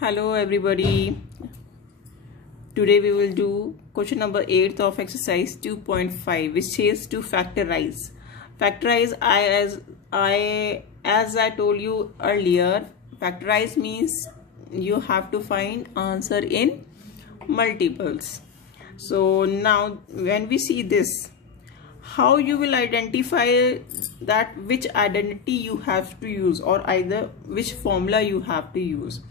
Hello everybody. Today we will do question number 8 of exercise 2.5, which says to factorize. Factorize, as I told you earlier, factorize means you have to find answer in multiples. So now when we see this, how you will identify that which identity you have to use, or either which formula you have to use.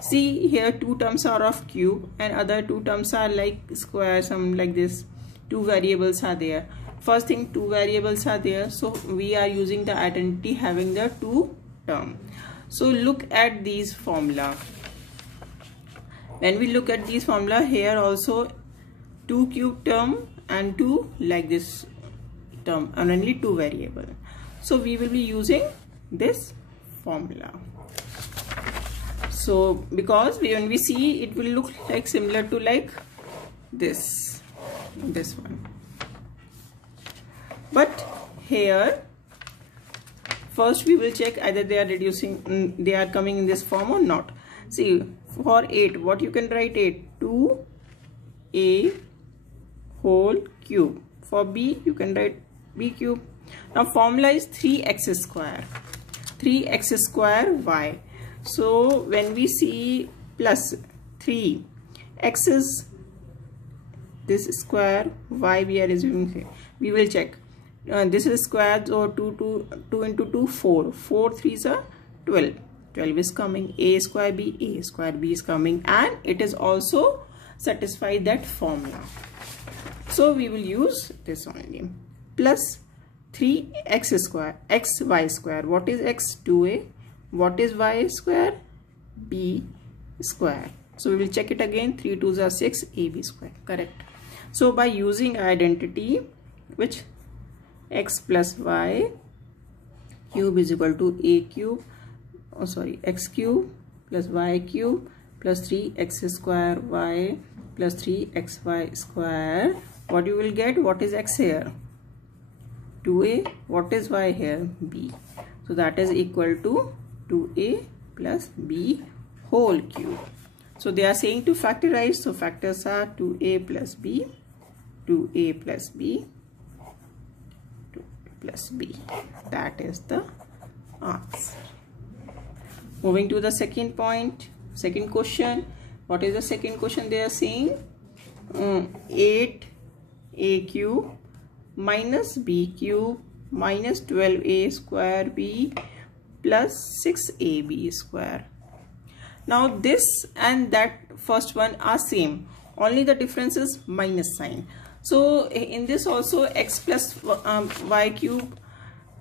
See here, two terms are of cube and other two terms are like square, some like this. Two variables are there. First thing, two variables are there, so we are using the identity having the two term. So look at these formula. When we look at these formula, here also two cube term and two like this term, and only two variable. So we will be using this formula. So because when we see, it will look like similar to like this one, but here first we will check either they are reducing, they are coming in this form or not. See, for 8, what you can write 8, 2a whole cube. For b, you can write b cube. Now formula is 3x square, 3x square y. So when we see plus 3, x is this square, y we are assuming here. We will check. This is square, so 2 into 2, 4. 4 3s are 12. 12 is coming. A square b is coming, and it is also satisfy that formula. So we will use this only. Plus 3x square, x y square. What is x? 2a. What is y square? B square. So we will check it again. 3 2s are 6, ab square. Correct. So by using identity, which x plus y cube is equal to a cube, x cube plus y cube plus 3x square y plus 3xy square. What you will get? What is x here? 2a. What is y here? B. So that is equal to 2a plus b whole cube. So they are saying to factorize. So factors are 2a plus b, 2a plus b, 2a plus b. That is the answer. Moving to the second point, second question. What is the second question they are saying? 8a cube minus b cube minus 12a square b plus 6ab square. Now this and that first one are same, only the difference is minus sign. So in this also x plus y cube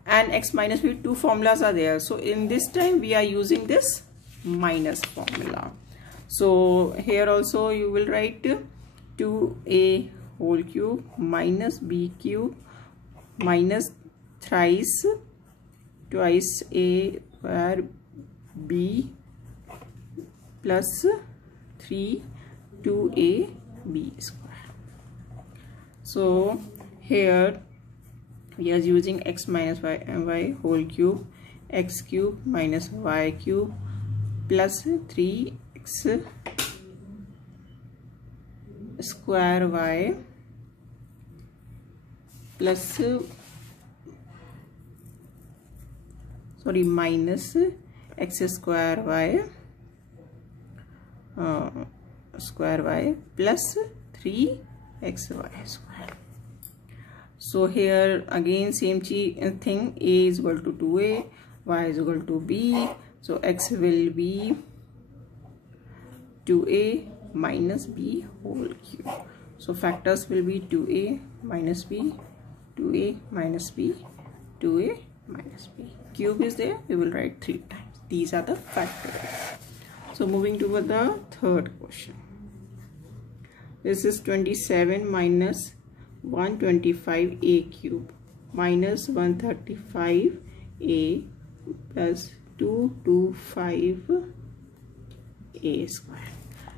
and x minus b, two formulas are there. So in this time we are using this minus formula. So here also you will write 2a whole cube minus b cube minus thrice twice a square b plus 3 2a b square. So here we are using x minus y and y whole cube, x cube minus y cube plus 3x square y plus minus x square y square y plus 3xy square. So here again same thing, a is equal to 2a, y is equal to b. So x will be 2a minus b whole cube. So factors will be 2a minus b, 2a minus b, 2a minus b. Cube is there, we will write 3 times. These are the factors. So moving to the third question. This is 27 minus 125a cube minus 135a plus 225a square.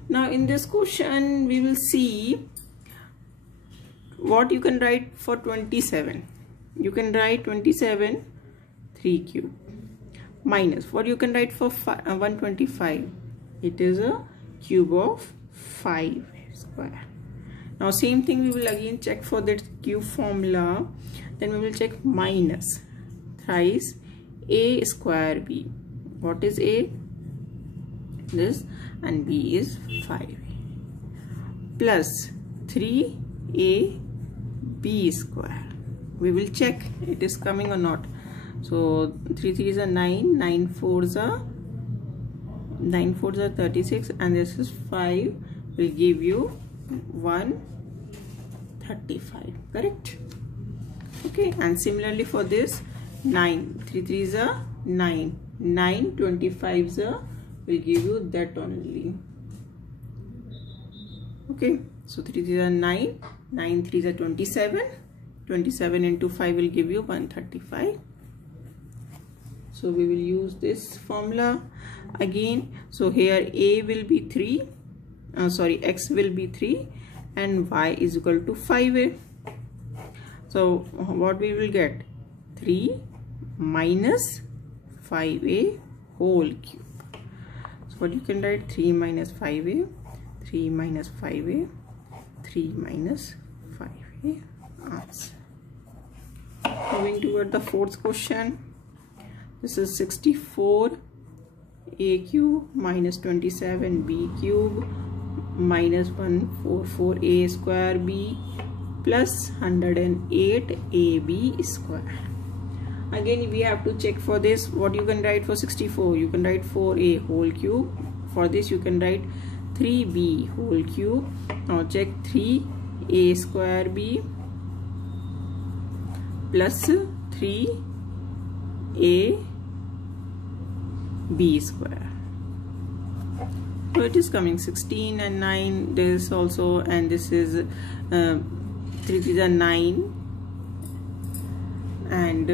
Now in this question we will see what you can write for 27. You can write 27 3 cube minus what you can write for 125 It is a cube of 5 square. Now same thing we will again check for that cube formula. Then we will check minus thrice a square b. What is a? This, and b is 5a. Plus 3a b square. We will check it is coming or not. So 3 3s are 9, 9 4s are 36, and this is 5 will give you 135. Correct? Okay, and similarly for this 9, 3 3s are 9, 9 25s are will give you that only. Okay, so 3 3s are 9, 9 3s are 27, 27 into 5 will give you 135. So we will use this formula again. So here a will be 3, x will be 3 and y is equal to 5a. So what we will get? 3 minus 5a whole cube. So what you can write? 3 minus 5a, 3 minus 5a, 3 minus 5a. Answer. Moving toward the fourth question. This is 64 a cube minus 27 b cube minus 144 a square b plus 108 ab square. Again we have to check for this. What you can write for 64? You can write 4a whole cube. For this you can write 3b whole cube. Now check 3a square b plus 3a b square. So it is coming 16 and 9 this also, and this is 3 3s are 9 and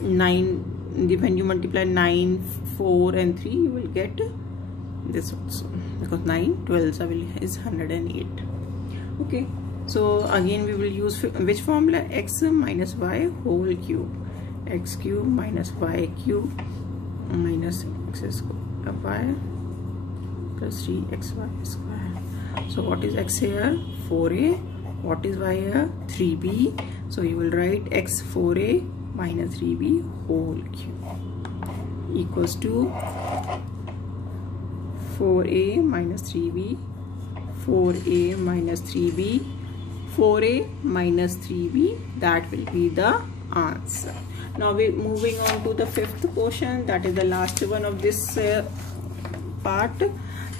9. When you multiply 9, 4 and 3 you will get this also, because 9 12s is 108. Okay, so again we will use which formula? X minus y whole cube, x cube minus y cube minus x square y plus 3xy square. So what is x here? 4a. What is y here? 3b. So you will write x 4a minus 3b whole cube equals to 4a minus 3b, 4a minus 3b, 4a minus 3b. That will be the answer. Now we're moving on to the fifth question. That is the last one of this part.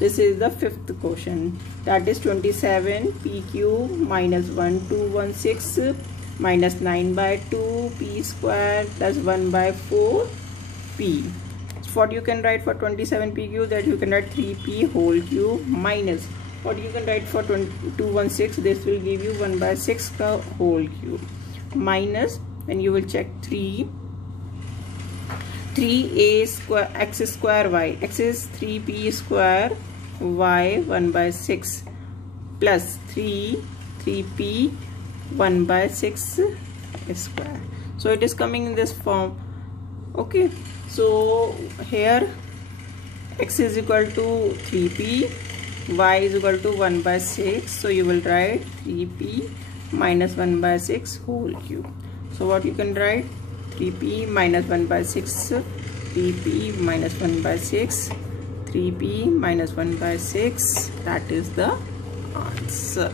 This is the fifth question. That is 27 p cube minus 1216 minus 9 by 2 p square plus 1 by 4 p. So what you can write for 27 p cube? That you can write 3p whole cube minus what you can write for 216. This will give you 1 by 6 whole cube minus, and you will check 3a square x square y. X is 3p square, y 1 by 6 plus 3p 1 by 6 square. So it is coming in this form. Okay, so here x is equal to 3p, y is equal to 1 by 6. So you will write 3p minus 1 by 6 whole cube. So what you can write? 3p minus 1 by 6, 3p minus 1 by 6, 3p minus 1 by 6. That is the answer.